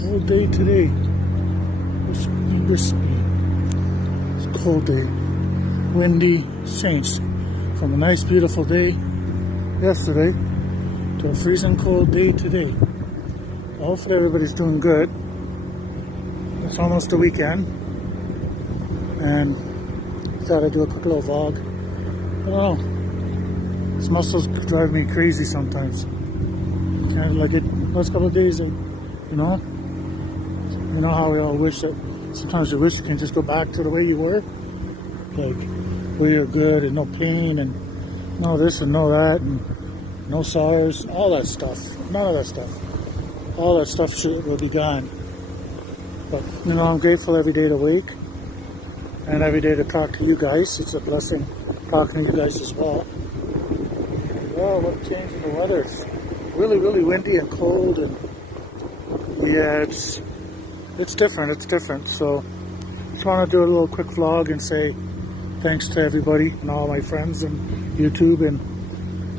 Cold day today. Crispy. It's a cold day. Windy. Changed from a nice beautiful day yesterday to a freezing cold day today. Hopefully everybody's doing good. It's almost the weekend. And thought I'd do a quick little vlog. I don't know. These muscles drive me crazy sometimes. Kind of like it last couple of days, you know how we all wish that sometimes you wish you can just go back to the way you were, like where you're good and no pain and no this and no that and no SARS, all that stuff. None of that stuff. All that stuff will be gone. But I'm grateful every day to wake and every day to talk to you guys. It's a blessing talking to you guys as well. Oh, what a change in the weather. It's really, really windy and cold, and yeah, it's different. It's different. So just want to do a little quick vlog and say thanks to everybody and all my friends and YouTube, and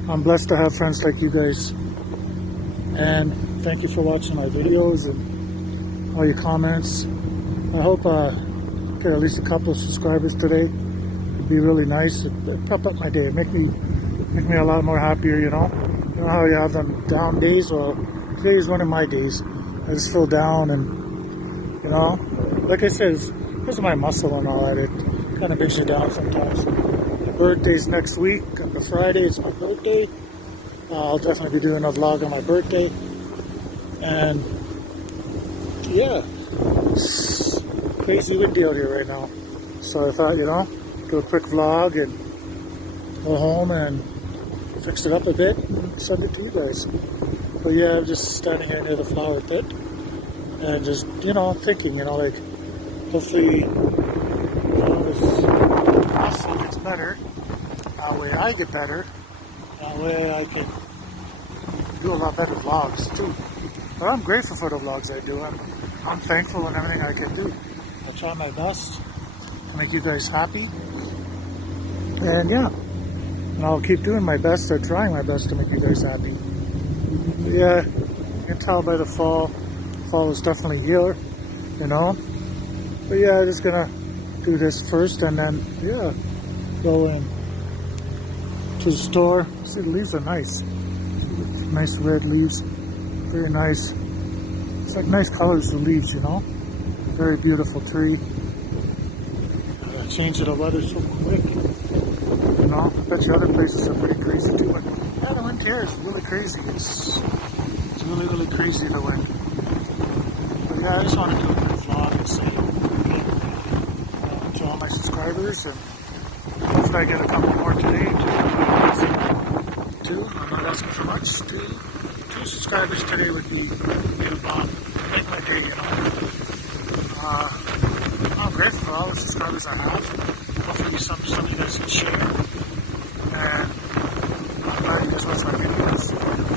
I'm blessed to have friends like you guys. And thank you for watching my videos and all your comments. I hope get at least a couple of subscribers today. It'd be really nice. It'd pep up my day. Make me a lot more happier. You know how you have them down days. Well, today is one of my days. I just feel down, and like I said, because of my muscle and all that, it kind of makes you down sometimes. My birthday's next week. On the Friday, it's my birthday. I'll definitely be doing a vlog on my birthday. And yeah, it's crazy windy out here right now. So I thought, do a quick vlog and go home and fix it up a bit and send it to you guys. But yeah, I'm just standing here near the flower pit and just, thinking, like, hopefully, this muscle gets better. That way I get better. That way I can do a lot better vlogs too. But I'm grateful for the vlogs I do. I'm thankful in everything I can do. I try my best to make you guys happy. And yeah, and I'll keep doing my best or trying my best to make you guys happy. But yeah, you can tell by the fall. Fall is definitely here, But yeah, I'm just gonna do this first and then, yeah, go in to the store. See, the leaves are nice. Nice red leaves. Very nice. It's like nice colors, the leaves, Very beautiful tree. The change of the weather so quick. I bet you other places are pretty crazy too. But yeah, the wind here is really crazy. It's really, really crazy, the wind. But yeah, I just want to do a quick vlog and say to all my subscribers, and hopefully I get a couple more today. Two. I'm not asking for much. Two subscribers today would be make my day, I'm grateful for all the subscribers I have. Hopefully some of you guys can share. And I'm glad you guys watch my videos.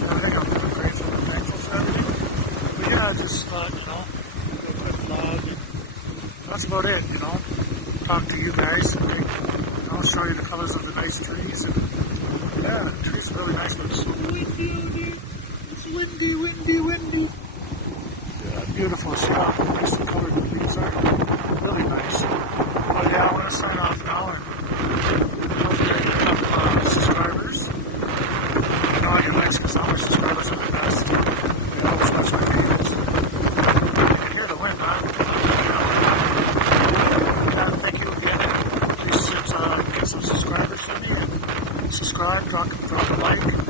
Everything, I'm really grateful and thankful for everything. But yeah, I just thought, do a quick vlog. And that's about it, Talk to you guys. And, I'll show you the colors of the nice trees. And yeah, the trees are really nice, but it's so windy out here. It's windy. Yeah, beautiful. See how nice the color the leaves are? Really nice. But yeah, I want to sign off now and hopefully I get a couple subscribers. All your likes, because all my subscribers are the best. They always watch my videos. You can hear the wind, Yeah, thank you again. Please get some subscribers for me and subscribe, drop a like.